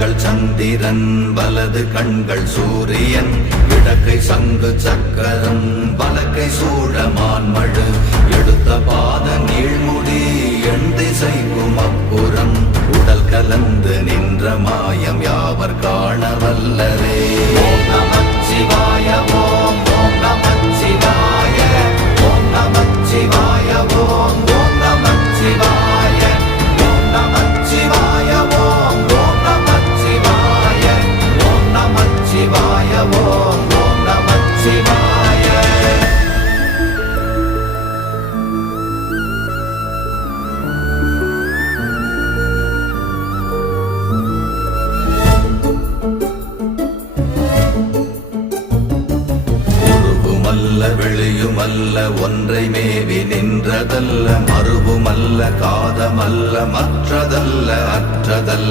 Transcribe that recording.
கண்கள் சந்திரன் வலது கண்கள் சூரியன் இடக்கை சங்கு சக்கரம் வலக்கை சூழமான்மழு எடுத்த பாத நீழ்முடி எண் திசைக்கும் அப்புறம் உடல் கலந்து நின்ற மாயம் யாவர் காண வல்லரே. ஓம் நமச்சிவாய ஓம் ஓம் நமச்சிவாய ஓம் நமச்சிவாய ஓம் ஓம் நமச்சிவாய ஓம் நமச்சிவாய ஓம் ஓம் நமச்சிவாய ஓம் நமச்சிவாய ஓம் ஓம் நமச்சிவாய. வெளியுமல்ல ஒன்றை மேவி நின்றதல்ல மறுவுமல்ல காதமல்ல மற்றதல்ல அற்றதல்ல